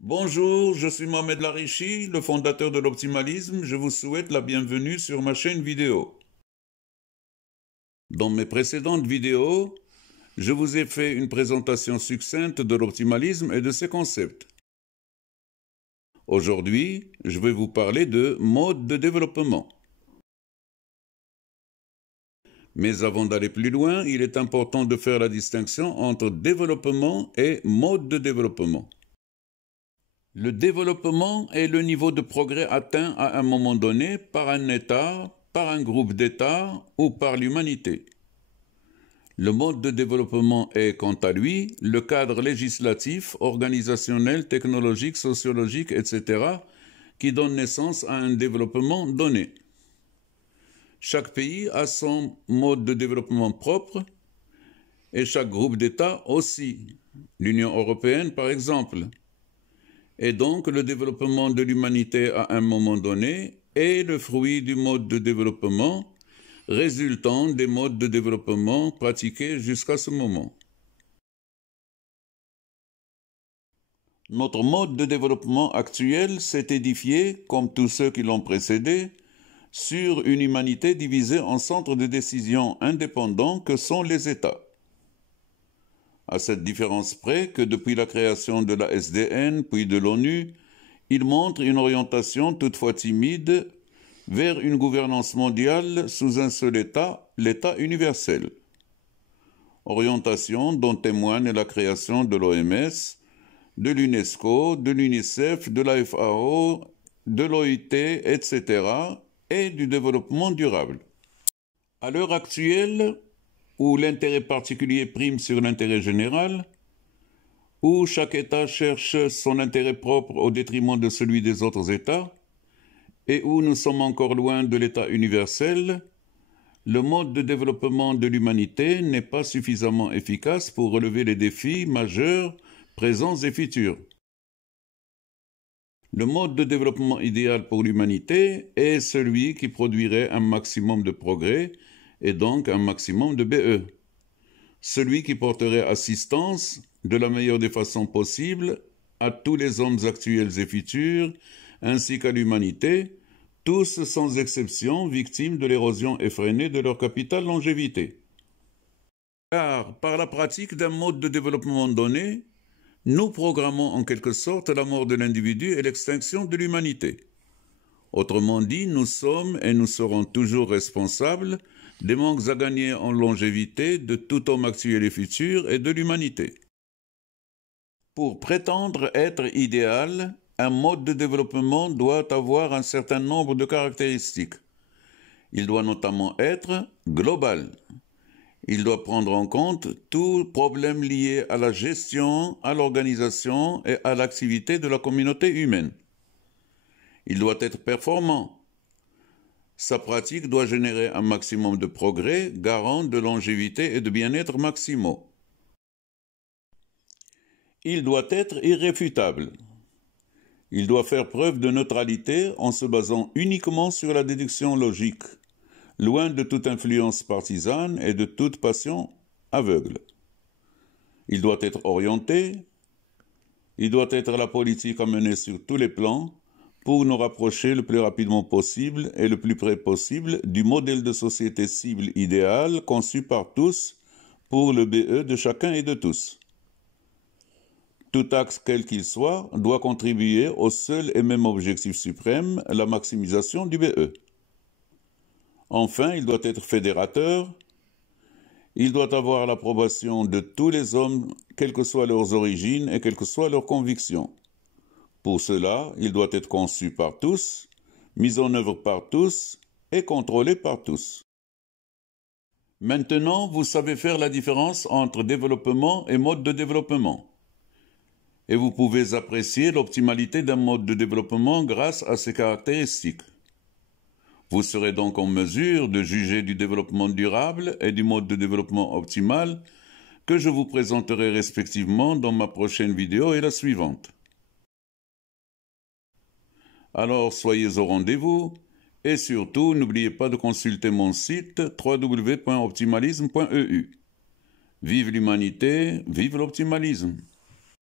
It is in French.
Bonjour, je suis Mohamed Larichi, le fondateur de l'optimalisme. Je vous souhaite la bienvenue sur ma chaîne vidéo. Dans mes précédentes vidéos, je vous ai fait une présentation succincte de l'optimalisme et de ses concepts. Aujourd'hui, je vais vous parler de mode de développement. Mais avant d'aller plus loin, il est important de faire la distinction entre développement et mode de développement. Le développement est le niveau de progrès atteint à un moment donné par un État, par un groupe d'États ou par l'humanité. Le mode de développement est, quant à lui, le cadre législatif, organisationnel, technologique, sociologique, etc., qui donne naissance à un développement donné. Chaque pays a son mode de développement propre et chaque groupe d'États aussi. L'Union européenne, par exemple. Et donc, le développement de l'humanité à un moment donné est le fruit du mode de développement résultant des modes de développement pratiqués jusqu'à ce moment. Notre mode de développement actuel s'est édifié, comme tous ceux qui l'ont précédé, sur une humanité divisée en centres de décision indépendants que sont les États. À cette différence près que depuis la création de la SDN puis de l'ONU, il montre une orientation toutefois timide vers une gouvernance mondiale sous un seul État, l'État universel. Orientation dont témoigne la création de l'OMS, de l'UNESCO, de l'UNICEF, de la FAO, de l'OIT, etc., et du développement durable. À l'heure actuelle, où l'intérêt particulier prime sur l'intérêt général, où chaque État cherche son intérêt propre au détriment de celui des autres États, et où nous sommes encore loin de l'État universel, le mode de développement de l'humanité n'est pas suffisamment efficace pour relever les défis majeurs, présents et futurs. Le mode de développement idéal pour l'humanité est celui qui produirait un maximum de progrès et donc un maximum de BE. Celui qui porterait assistance de la meilleure des façons possibles à tous les hommes actuels et futurs, ainsi qu'à l'humanité, tous sans exception victimes de l'érosion effrénée de leur capital longévité. Car par la pratique d'un mode de développement donné, nous programmons en quelque sorte la mort de l'individu et l'extinction de l'humanité. Autrement dit, nous sommes et nous serons toujours responsables des manques à gagner en longévité de tout homme actuel et futur et de l'humanité. Pour prétendre être idéal, un mode de développement doit avoir un certain nombre de caractéristiques. Il doit notamment être global. Il doit prendre en compte tout problème lié à la gestion, à l'organisation et à l'activité de la communauté humaine. Il doit être performant. Sa pratique doit générer un maximum de progrès, garant de longévité et de bien-être maximaux. Il doit être irréfutable. Il doit faire preuve de neutralité en se basant uniquement sur la déduction logique, loin de toute influence partisane et de toute passion aveugle. Il doit être orienté. Il doit être la politique à mener sur tous les plans, pour nous rapprocher le plus rapidement possible et le plus près possible du modèle de société cible idéal conçu par tous pour le BE de chacun et de tous. Tout axe quel qu'il soit doit contribuer au seul et même objectif suprême, la maximisation du BE. Enfin, il doit être fédérateur. Il doit avoir l'approbation de tous les hommes, quelles que soient leurs origines et quelles que soient leurs convictions. Pour cela, il doit être conçu par tous, mis en œuvre par tous et contrôlé par tous. Maintenant, vous savez faire la différence entre développement et mode de développement. Et vous pouvez apprécier l'optimalité d'un mode de développement grâce à ses caractéristiques. Vous serez donc en mesure de juger du développement durable et du mode de développement optimal que je vous présenterai respectivement dans ma prochaine vidéo et la suivante. Alors soyez au rendez-vous et surtout n'oubliez pas de consulter mon site www.optimalisme.eu. Vive l'humanité, vive l'optimalisme!